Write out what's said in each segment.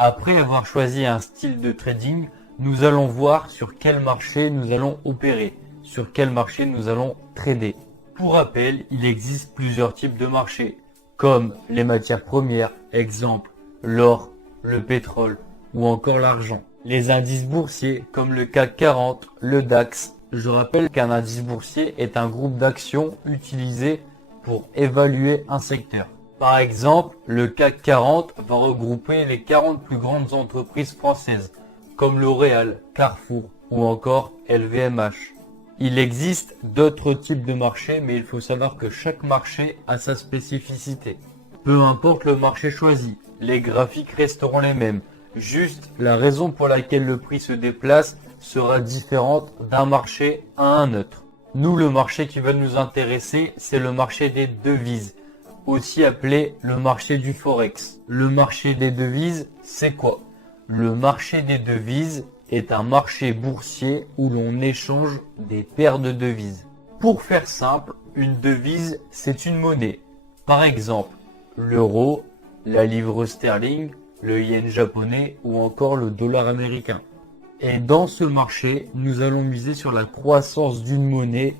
Après avoir choisi un style de trading, nous allons voir sur quel marché nous allons opérer, sur quel marché nous allons trader. Pour rappel, il existe plusieurs types de marchés, comme les matières premières, exemple l'or, le pétrole ou encore l'argent. Les indices boursiers comme le CAC 40, le DAX. Je rappelle qu'un indice boursier est un groupe d'actions utilisé pour évaluer un secteur. Par exemple, le CAC 40 va regrouper les 40 plus grandes entreprises françaises, comme L'Oréal, Carrefour ou encore LVMH. Il existe d'autres types de marchés, mais il faut savoir que chaque marché a sa spécificité. Peu importe le marché choisi, les graphiques resteront les mêmes. Juste, la raison pour laquelle le prix se déplace sera différente d'un marché à un autre. Nous, le marché qui va nous intéresser, c'est le marché des devises, aussi appelé le marché du Forex. Le marché des devises, c'est quoi? Le marché des devises est un marché boursier où l'on échange des paires de devises. Pour faire simple, une devise, c'est une monnaie. Par exemple, l'euro, la livre sterling, le yen japonais ou encore le dollar américain. Et dans ce marché, nous allons miser sur la croissance d'une monnaie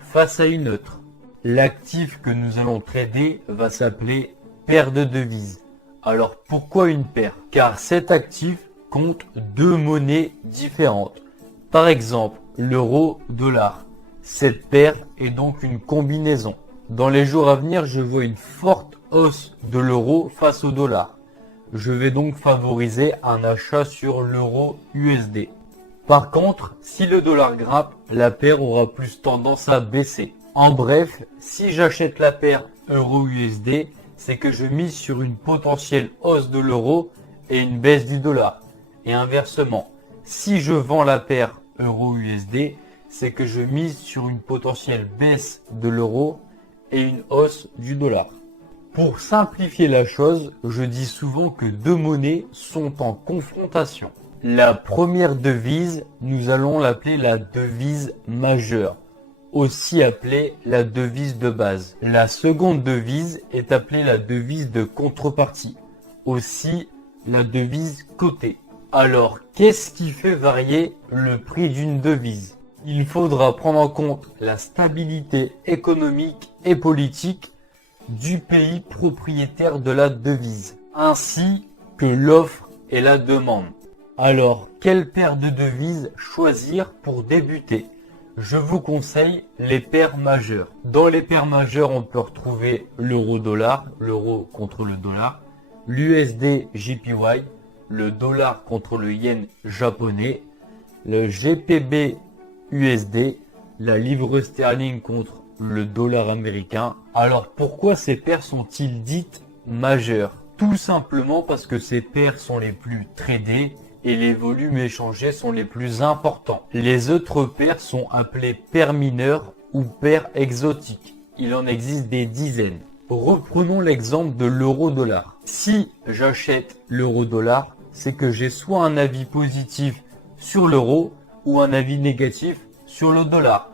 face à une autre. L'actif que nous allons trader va s'appeler paire de devises. Alors pourquoi une paire? Car cet actif compte deux monnaies différentes. Par exemple, l'euro-dollar. Cette paire est donc une combinaison. Dans les jours à venir, je vois une forte hausse de l'euro face au dollar. Je vais donc favoriser un achat sur l'euro USD. Par contre, si le dollar grimpe, la paire aura plus tendance à baisser. En bref, si j'achète la paire euro USD, c'est que je mise sur une potentielle hausse de l'euro et une baisse du dollar. Et inversement, si je vends la paire euro USD, c'est que je mise sur une potentielle baisse de l'euro et une hausse du dollar. Pour simplifier la chose, je dis souvent que deux monnaies sont en confrontation. La première devise, nous allons l'appeler la devise majeure, aussi appelée la devise de base. La seconde devise est appelée la devise de contrepartie, aussi la devise cotée. Alors, qu'est-ce qui fait varier le prix d'une devise? Il faudra prendre en compte la stabilité économique et politique du pays propriétaire de la devise, ainsi que l'offre et la demande. Alors, quelle paire de devises choisir pour débuter? Je vous conseille les paires majeures. Dans les paires majeures, on peut retrouver l'euro-dollar, l'euro contre le dollar, l'USD JPY, le dollar contre le yen japonais, le GBP USD, la livre sterling contre le dollar américain. Alors pourquoi ces paires sont-ils dites majeures? Tout simplement parce que ces paires sont les plus tradées et les volumes échangés sont les plus importants. Les autres paires sont appelées paires mineures ou paires exotiques. Il en existe des dizaines. Reprenons l'exemple de l'euro-dollar. Si j'achète l'euro-dollar, c'est que j'ai soit un avis positif sur l'euro ou un avis négatif sur le dollar.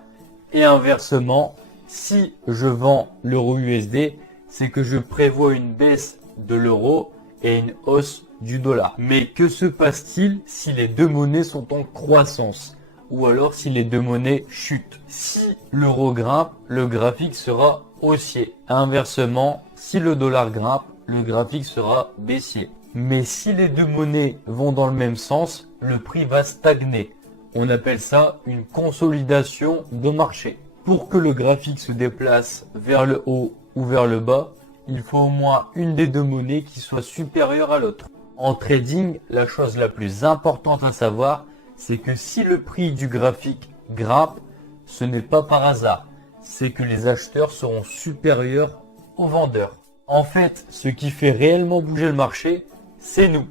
Et inversement, si je vends l'euro USD, c'est que je prévois une baisse de l'euro et une hausse du dollar. Mais que se passe-t-il si les deux monnaies sont en croissance? Ou alors si les deux monnaies chutent? Si l'euro grimpe, le graphique sera haussier. Inversement, si le dollar grimpe, le graphique sera baissier. Mais si les deux monnaies vont dans le même sens, le prix va stagner. On appelle ça une consolidation de marché. Pour que le graphique se déplace vers le haut ou vers le bas, il faut au moins une des deux monnaies qui soit supérieure à l'autre. En trading, la chose la plus importante à savoir, c'est que si le prix du graphique grimpe, ce n'est pas par hasard. C'est que les acheteurs seront supérieurs aux vendeurs. En fait, ce qui fait réellement bouger le marché, c'est nous,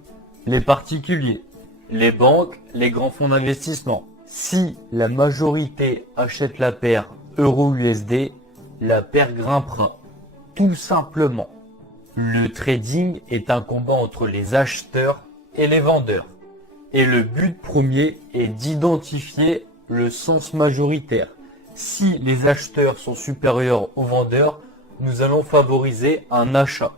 les particuliers, les banques, les grands fonds d'investissement. Si la majorité achète la paire euro-USD, la paire grimpera. Tout simplement. Le trading est un combat entre les acheteurs et les vendeurs. Et le but premier est d'identifier le sens majoritaire. Si les acheteurs sont supérieurs aux vendeurs, nous allons favoriser un achat.